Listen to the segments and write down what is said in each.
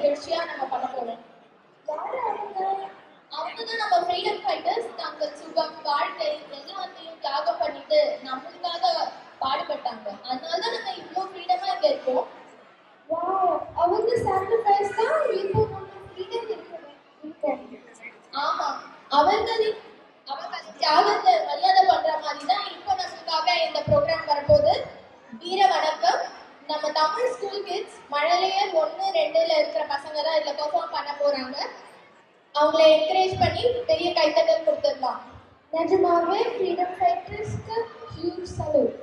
நிகழ்ச்சியா நம்ம பண்ண போறோம். அவங்க தான் நம்ம ஃப்ரீடம் ஃபைட்டர்ஸ். தங்கள் சுகம், வாழ்க்கை எல்லாத்தையும் தியாகம் பண்ணிட்டு நம்மளுக்காக பாடுபட்டாங்க. அதனாலதான் நம்ம இவ்வளோ ஃப்ரீடமா இங்க இருக்கோம். அவங்க சாக்ரிஃபைஸ் தான் இப்போ நம்ம ஃப்ரீடம் இருக்குது. ஆமா, அவர்களின் தியாகத்தை மரியாதை பண்ற மாதிரி தான் இப்போ நமக்காக இந்த ப்ரோக்ராம் வரப்போகுது. வீர வணக்கம். நம்ம தமிழ் ஸ்கூல் கிட்ஸ் மழலையர் 1, 2ல இருக்கிற பசங்க தான் இதுல பெர்ஃபார்ம் பண்ண போறாங்க. அவங்களை என்கரேஜ் பண்ணி பெரிய கைத்தட்டல் கொடுத்துடலாம். நிஜமாவே ஃப்ரீடம் ஃபைட்டர்ஸ்க்கு ஹியூஜ் சல்யூட்.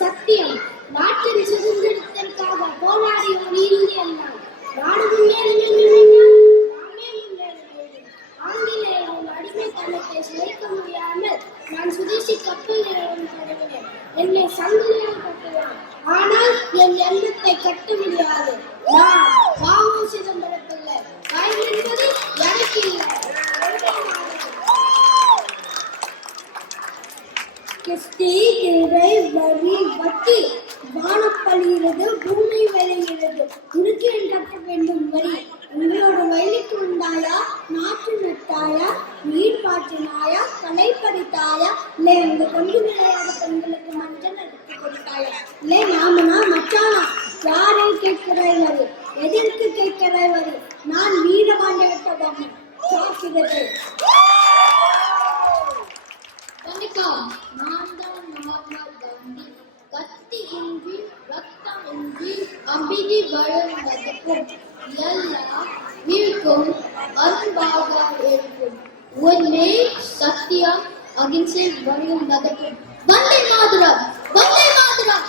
சத்தியம். நாட்டின் சுதந்திரத்திற்காக போராடியோர் இந்தியன் தான். நாடு ஆங்கிலேயரின் அடிமைத்தனத்தை சேர்க்க முடியாமல் நான் சுதேசி கப்பல் நிறுவனம் தொடங்கினேன். என்னை சங்கிலியால் கட்டுவேன், ஆனால் என் எண்ணத்தை கட்ட முடியாது. நான் வாவு சிதம்பரப்பில்லை. பயம் என்பது எனக்கு இல்லை. கிஸ்தி, கிரை, வரி, வட்டி வானப்பழிகிறது, பூமி விளைகிறது. உனக்கு என் கட்ட வேண்டும் வரி. உங்களோட வயலுக்கு உண்டாயா, நாற்று நட்டாயா, நீர் பாற்றினாயா, கலை படித்தாயா, இல்லை உங்க கொண்டு விளையாட பெண்களுக்கு மஞ்சள் எடுத்து கொடுத்தாயா, இல்லை நாமனா மச்சானா? யாரை கேட்கிறாய் வரி? எதற்கு கேட்கிறாய் வரி? நான் வீரபாண்டிய கட்டபொம்மன். சாப்பிடுறது நான் தான் மகாத்மா காந்தி. கத்தி இன்றி ரத்தம் இன்றி அபிதி வளர்ந்ததுக்கும் எல்லாம் இருக்கும் அன்பாக இருக்கும். ஒன்னே சத்தியம், அகிம்சை வழியும் நடக்கும். வந்தே மாதரம், வந்தே மாதரம்.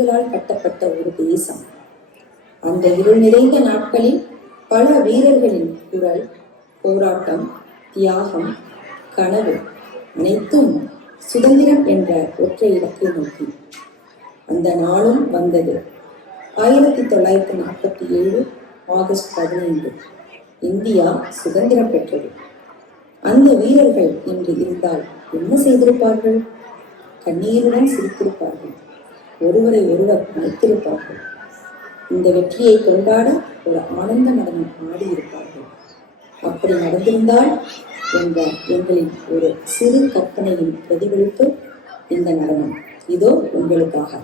கயிறுகளால் கட்டப்பட்ட ஒரு தேசம். அந்த இருள் நிறைந்த நாட்களில் பல வீரர்களின் குரல், போராட்டம், தியாகம், கனவு அனைத்தும் சுதந்திரம் என்ற ஒற்றை இலக்கை நோக்கி. அந்த நாளும் வந்தது. 1947 ஆகஸ்ட் 15 இந்தியா சுதந்திரம் பெற்றது. அந்த வீரர்கள் இன்று இருந்தால் என்ன செய்திருப்பார்கள்? கண்ணீருடன் சிரித்திருப்பார்கள், ஒருவரை ஒருவர் அழைத்திருப்பார்கள், இந்த வெற்றியை கொண்டாட ஒரு ஆனந்த நடனம் ஆடியிருப்பார்கள். அப்படி நடந்திருந்தால் என்ற எங்களின் ஒரு சிறு கற்பனையின் பிரதிபலிப்பு இந்த நடனம். இதோ உங்களுக்காக.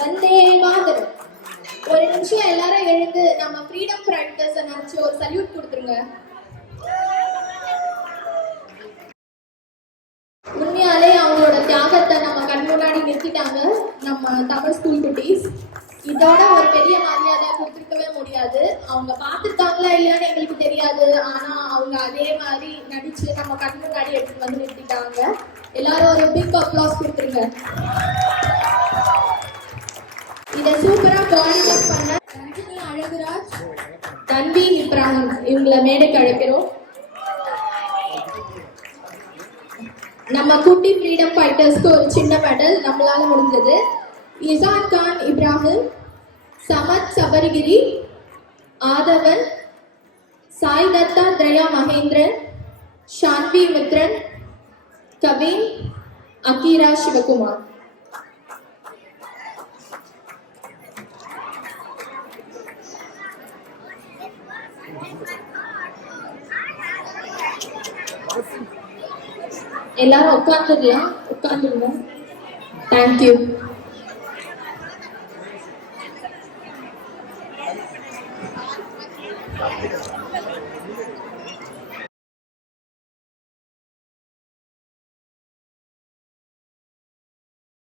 வந்தே மாதரம். ஒரு நிமிஷம் எல்லாரும் எழுந்து நம்ம ஃப்ரீடம் ஃபைட்டர்ஸை நினைச்சு ஒரு சல்யூட் கொடுத்துருங்க. உண்மையாலே அவங்களோட தியாகத்தை நம்ம கண் முன்னாடி நிறுத்திட்டாங்க நம்ம தமிழ் ஸ்கூல் குட்டீஸ். இதோட ஒரு பெரிய மரியாதை கொடுத்துருக்கவே முடியாது. அவங்க பார்த்துருக்காங்களா இல்லையான்னு எங்களுக்கு தெரியாது, ஆனா அவங்க அதே மாதிரி நடிச்சு நம்ம கண் முன்னாடி எடுத்துட்டு வந்து நிறுத்திட்டாங்க. எல்லாரும் ஒரு பிக் அப்ளாஸ் கொடுத்துருங்க. இதை சூப்பரா கோஆர்டினேட் பண்ண ரஞ்சினி அழகுராஜ், தன்வி இப்ராஹிம் இவங்களை மேடைக்கு அழைக்கிறோம். நம்ம குட்டி ஃப்ரீடம் ஃபைட்டர்ஸ்க்கு ஒரு சின்ன மெடல் நம்மளால முடிஞ்சது. இசான் கான் இப்ராஹிம், சமத் சபரிகிரி, ஆதவன், சாய் தத்தா திரயா மகேந்திரன், ஷான்வி மித்ரன், கவின், அகீரா சிவகுமார். எல்லாரும் உட்காந்துருங்க. தேங்க்யூ.